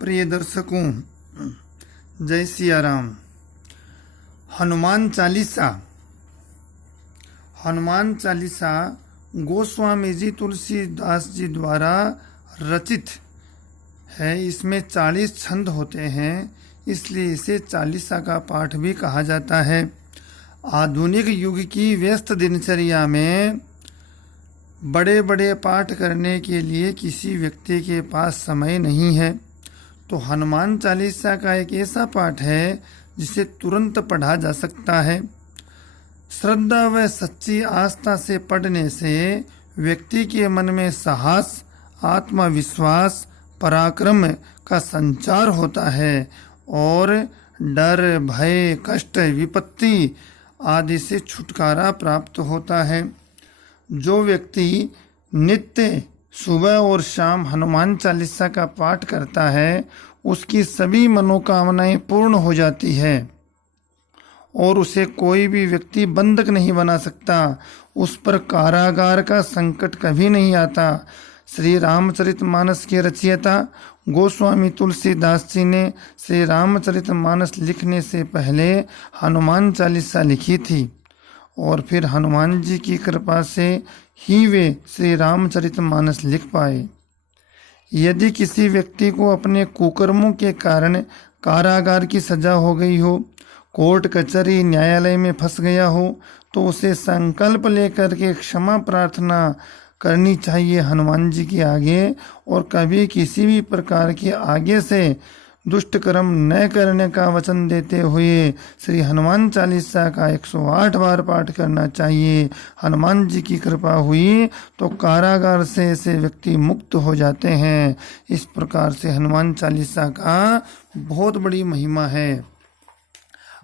प्रिय दर्शकों, जय सिया राम। हनुमान चालीसा गोस्वामी जी तुलसीदास जी द्वारा रचित है। इसमें 40 छंद होते हैं, इसलिए इसे चालीसा का पाठ भी कहा जाता है। आधुनिक युग की व्यस्त दिनचर्या में बड़े बड़े पाठ करने के लिए किसी व्यक्ति के पास समय नहीं है, तो हनुमान चालीसा का एक ऐसा पाठ है जिसे तुरंत पढ़ा जा सकता है। श्रद्धा व सच्ची आस्था से पढ़ने से व्यक्ति के मन में साहस, आत्मविश्वास, पराक्रम का संचार होता है और डर, भय, कष्ट, विपत्ति आदि से छुटकारा प्राप्त होता है। जो व्यक्ति नित्य सुबह और शाम हनुमान चालीसा का पाठ करता है, उसकी सभी मनोकामनाएं पूर्ण हो जाती है और उसे कोई भी व्यक्ति बंधक नहीं बना सकता। उस पर कारागार का संकट कभी नहीं आता। श्री रामचरितमानस के रचयिता गोस्वामी तुलसीदास जी ने श्री रामचरितमानस लिखने से पहले हनुमान चालीसा लिखी थी और फिर हनुमान जी की कृपा से ही वे श्री रामचरितमानस लिख पाए। यदि किसी व्यक्ति को अपने कुकर्मों के कारण कारागार की सजा हो गई हो, कोर्ट कचहरी न्यायालय में फंस गया हो, तो उसे संकल्प लेकर के क्षमा प्रार्थना करनी चाहिए हनुमान जी के आगे, और कभी किसी भी प्रकार के आगे से दुष्ट कर्म न करने का वचन देते हुए श्री हनुमान चालीसा का 108 बार पाठ करना चाहिए। हनुमान जी की कृपा हुई तो कारागार से ऐसे व्यक्ति मुक्त हो जाते हैं। इस प्रकार से हनुमान चालीसा का बहुत बड़ी महिमा है।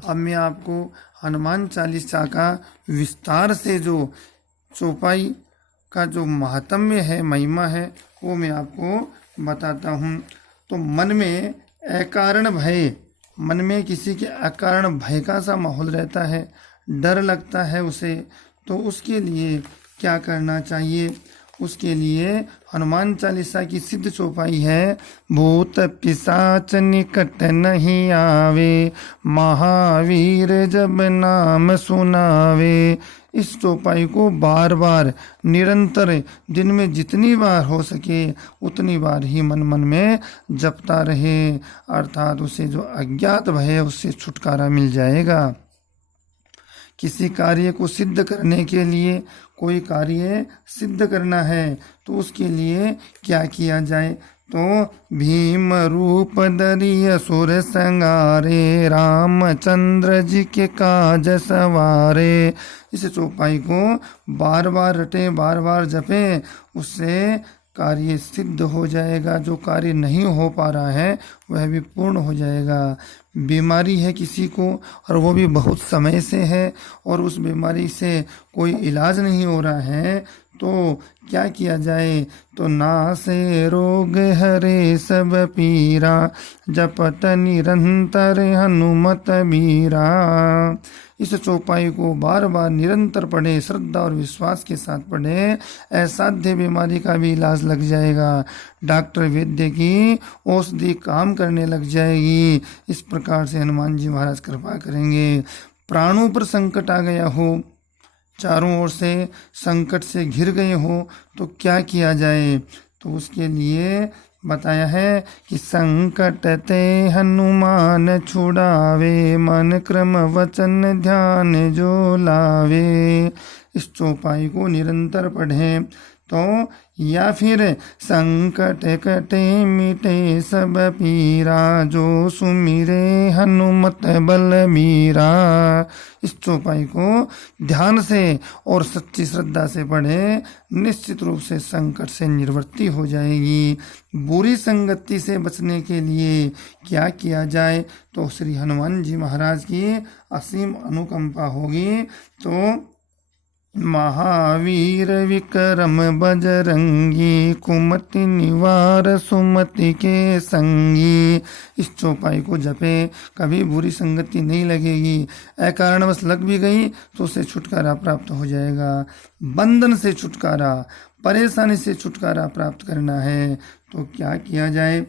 अब मैं आपको हनुमान चालीसा का विस्तार से जो चौपाई का जो महात्म्य है, महिमा है, वो मैं आपको बताता हूँ। तो मन में अकारण भय, मन में किसी के अकारण भय का सा माहौल रहता है, डर लगता है उसे, तो उसके लिए क्या करना चाहिए? उसके लिए हनुमान चालीसा की सिद्ध चौपाई है, भूत पिशाच निकट नहीं आवे, महावीर जब नाम सुनावे। इस चौपाई को बार बार निरंतर दिन में जितनी बार हो सके उतनी बार ही मन मन में जपता रहे, अर्थात उसे जो अज्ञात भय है उससे छुटकारा मिल जाएगा। किसी कार्य को सिद्ध करने के लिए, कोई कार्य सिद्ध करना है तो उसके लिए क्या किया जाए? तो भीम रूप धरि असुर संगारे, रामचंद्र जी के काज सवारे। इस चौपाई को बार बार रटे, बार बार जपे, उससे कार्य सिद्ध हो जाएगा। जो कार्य नहीं हो पा रहा है वह भी पूर्ण हो जाएगा। बीमारी है किसी को और वो भी बहुत समय से है और उस बीमारी से कोई इलाज नहीं हो रहा है, तो क्या किया जाए? तो नासे रोग हरे सब पीरा, जपत निरंतर हनुमत बीरा। इस चौपाई को बार बार निरंतर पढ़े, श्रद्धा और विश्वास के साथ पढ़े, असाध्य बीमारी का भी इलाज लग जाएगा। डॉक्टर वैद्य की औषधि काम करने लग जाएगी। इस प्रकार से हनुमान जी महाराज कृपा करेंगे। प्राणों पर संकट आ गया हो, चारों ओर से संकट से घिर गए हो, तो क्या किया जाए? तो उसके लिए बताया है कि संकट ते हनुमान छुड़ावे, मन क्रम वचन ध्यान जो लावे। इस चौपाई को निरंतर पढ़ें तो, या फिर संकट कटे मिटे सब पीरा, जो सुमिरे हनुमत बलबीरा। इस चौपाई को ध्यान से और सच्ची श्रद्धा से पढ़े, निश्चित रूप से संकट से निवृत्ति हो जाएगी। बुरी संगति से बचने के लिए क्या किया जाए? तो श्री हनुमान जी महाराज की असीम अनुकंपा होगी तो महावीर विक्रम बजरंगी, कुमति निवार सुमति के संगी। इस चौपाई को जपे, कभी बुरी संगति नहीं लगेगी। अकारणवश लग भी गई तो उसे छुटकारा प्राप्त हो जाएगा। बंधन से छुटकारा, परेशानी से छुटकारा प्राप्त करना है तो क्या किया जाए?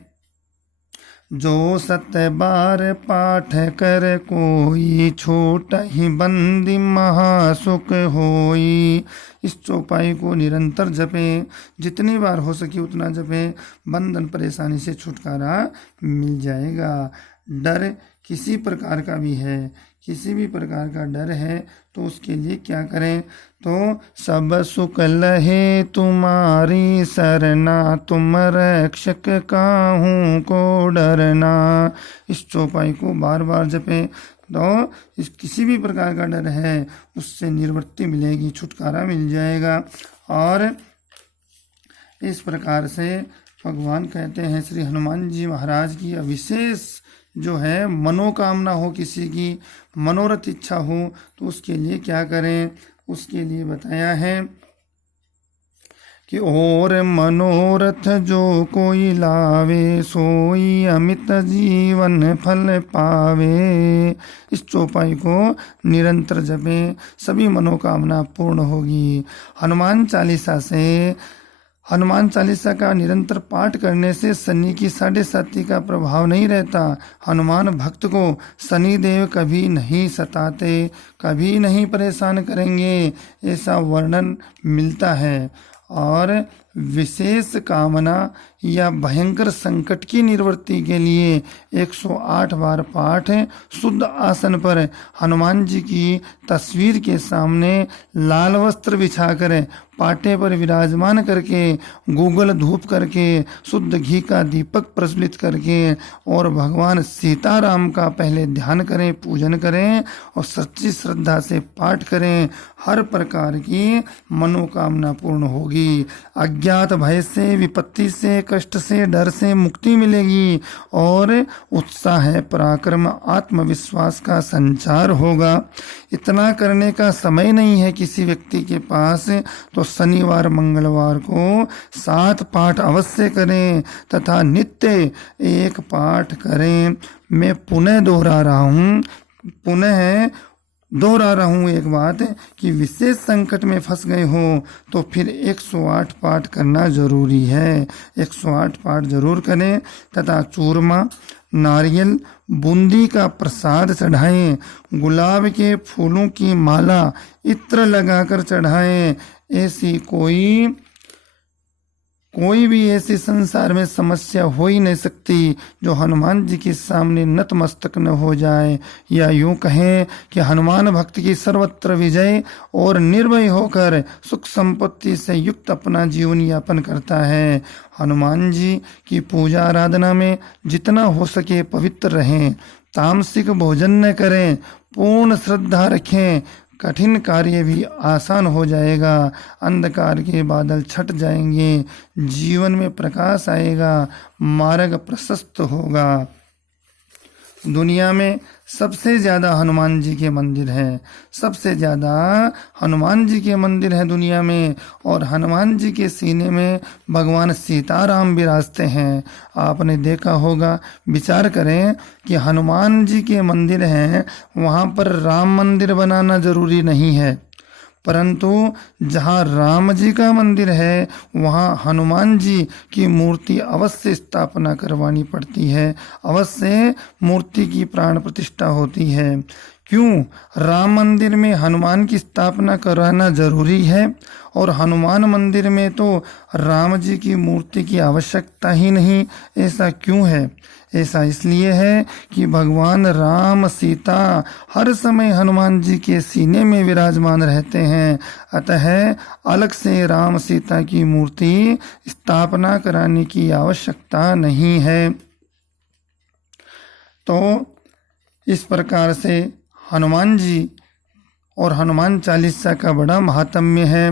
जो 7 बार पाठ कर कोई, छोटा ही बंदी महासुख होई। इस चौपाई को निरंतर जपें, जितनी बार हो सके उतना जपें, बंधन परेशानी से छुटकारा मिल जाएगा। डर किसी प्रकार का भी है, किसी भी प्रकार का डर है तो उसके लिए क्या करें, तो सब सुख लहे तुम्हारी सरना, तुम रक्षक काहू को डरना। इस चौपाई को बार बार जपें तो इस किसी भी प्रकार का डर है उससे निवृत्ति मिलेगी, छुटकारा मिल जाएगा। और इस प्रकार से भगवान कहते हैं, श्री हनुमान जी महाराज की विशेष जो है मनोकामना हो, किसी की मनोरथ इच्छा हो तो उसके लिए क्या करें, उसके लिए बताया है कि और मनोरथ जो कोई लावे, सोई अमित जीवन फल पावे। इस चौपाई को निरंतर जपें, सभी मनोकामना पूर्ण होगी। हनुमान चालीसा का निरंतर पाठ करने से शनि की 7.5 का प्रभाव नहीं रहता। हनुमान भक्त को शनि देव कभी नहीं सताते, कभी नहीं परेशान करेंगे, ऐसा वर्णन मिलता है। और विशेष कामना या भयंकर संकट की निवृत्ति के लिए 108 बार पाठ शुद्ध आसन पर हनुमान जी की तस्वीर के सामने लाल वस्त्र बिछाकर पाटे पर विराजमान करके, गूगल धूप करके, शुद्ध घी का दीपक प्रज्वलित करके और भगवान सीताराम का पहले ध्यान करें, पूजन करें और सच्ची श्रद्धा से पाठ करें। हर प्रकार की मनोकामना पूर्ण होगी। अज्ञात भय से, विपत्ति से, कष्ट से, डर से मुक्ति मिलेगी और उत्साह, पराक्रम, आत्मविश्वास का संचार होगा। इतना करने का समय नहीं है किसी व्यक्ति के पास तो शनिवार मंगलवार को 7 पाठ अवश्य करें तथा नित्य 1 पाठ करें। मैं पुनः दोहरा रहा हूँ एक बात कि विशेष संकट में फंस गए हो तो फिर 108 पाठ करना जरूरी है। 108 पाठ जरूर करें तथा चूरमा, नारियल, बूंदी का प्रसाद चढ़ाएं, गुलाब के फूलों की माला इत्र लगाकर चढ़ाएं। ऐसी कोई भी ऐसी संसार में समस्या हो ही नहीं सकती जो हनुमान जी के सामने नतमस्तक न हो जाए। या यूं कहें कि हनुमान भक्त की सर्वत्र विजय और निर्भय होकर सुख संपत्ति से युक्त अपना जीवन यापन करता है। हनुमान जी की पूजा आराधना में जितना हो सके पवित्र रहें, तामसिक भोजन न करें, पूर्ण श्रद्धा रखें, कठिन कार्य भी आसान हो जाएगा, अंधकार के बादल छट जाएंगे, जीवन में प्रकाश आएगा, मार्ग प्रशस्त होगा। दुनिया में सबसे ज्यादा हनुमान जी के मंदिर हैं, सबसे ज्यादा हनुमान जी के मंदिर हैं दुनिया में। और हनुमान जी के सीने में भगवान सीताराम विराजते हैं। आपने देखा होगा, विचार करें कि हनुमान जी के मंदिर हैं, वहाँ पर राम मंदिर बनाना जरूरी नहीं है, परंतु जहाँ राम जी का मंदिर है वहाँ हनुमान जी की मूर्ति अवश्य स्थापना करवानी पड़ती है, अवश्य मूर्ति की प्राण प्रतिष्ठा होती है। क्यों? राम मंदिर में हनुमान की स्थापना कराना जरूरी है और हनुमान मंदिर में तो राम जी की मूर्ति की आवश्यकता ही नहीं। ऐसा क्यों है? ऐसा इसलिए है कि भगवान राम सीता हर समय हनुमान जी के सीने में विराजमान रहते हैं, अतः अलग से राम सीता की मूर्ति स्थापना कराने की आवश्यकता नहीं है। तो इस प्रकार से हनुमान जी और हनुमान चालीसा का बड़ा महात्म्य है।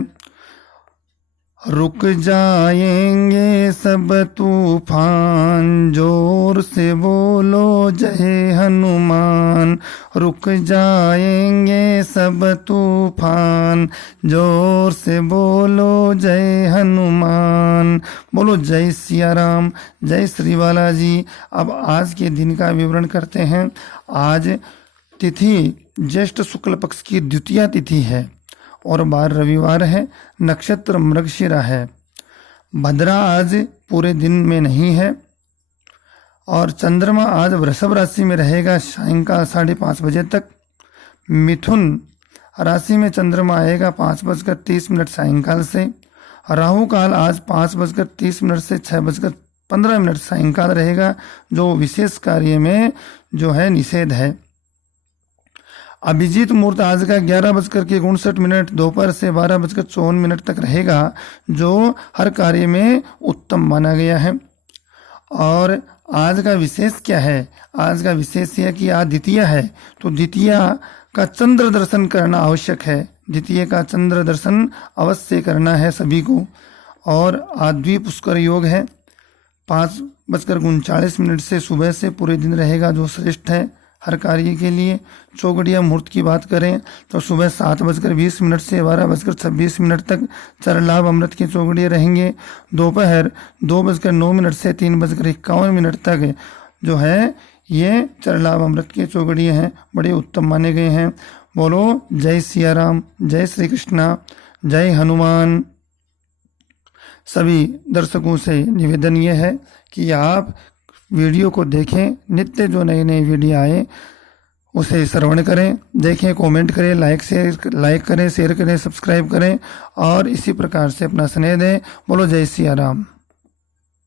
रुक जाएंगे सब तूफान, जोर से बोलो जय हनुमान। रुक जाएंगे सब तूफान, जोर से बोलो जय हनुमान। बोलो जय सिया राम, जय श्री बालाजी। अब आज के दिन का विवरण करते हैं। आज तिथि ज्येष्ठ शुक्ल पक्ष की द्वितीया तिथि है और बार रविवार है, नक्षत्र मृगशिरा है। भद्रा आज पूरे दिन में नहीं है। और चंद्रमा आज वृषभ राशि में रहेगा सायंकाल 5:30 बजे तक। मिथुन राशि में चंद्रमा आएगा 5:30 सायंकाल से। राहु काल आज 5:30 से 6:15 सायंकाल रहेगा, जो विशेष कार्य में जो है निषेध है। अभिजीत मुहूर्त आज का 11:59 दोपहर से 12:54 तक रहेगा, जो हर कार्य में उत्तम माना गया है। और आज का विशेष क्या है? आज का विशेष यह कि आज द्वितीया है, तो द्वितीया का चंद्र दर्शन करना आवश्यक है। द्वितीय का चंद्र दर्शन अवश्य करना है सभी को। और आज द्विपुष्कर योग है, 5:39 से सुबह से पूरे दिन रहेगा, जो श्रेष्ठ है हर कार्य के लिए। चौगड़िया मुहूर्त की बात करें तो सुबह 7:20 से 12:26 तक चरलाभ अमृत की चौगड़िया रहेंगे। दोपहर 2:09 से 3:51 तक जो है ये चरलाभ अमृत की चौगड़िया हैं, बड़े उत्तम माने गए हैं। बोलो जय सिया राम, जय श्री कृष्णा, जय हनुमान। सभी दर्शकों से निवेदन ये है कि आप वीडियो को देखें, नित्य जो नए नए वीडियो आए उसे श्रवण करें, देखें, कमेंट करें, लाइक करें, शेयर करें, सब्सक्राइब करें और इसी प्रकार से अपना स्नेह दें। बोलो जय सिया राम।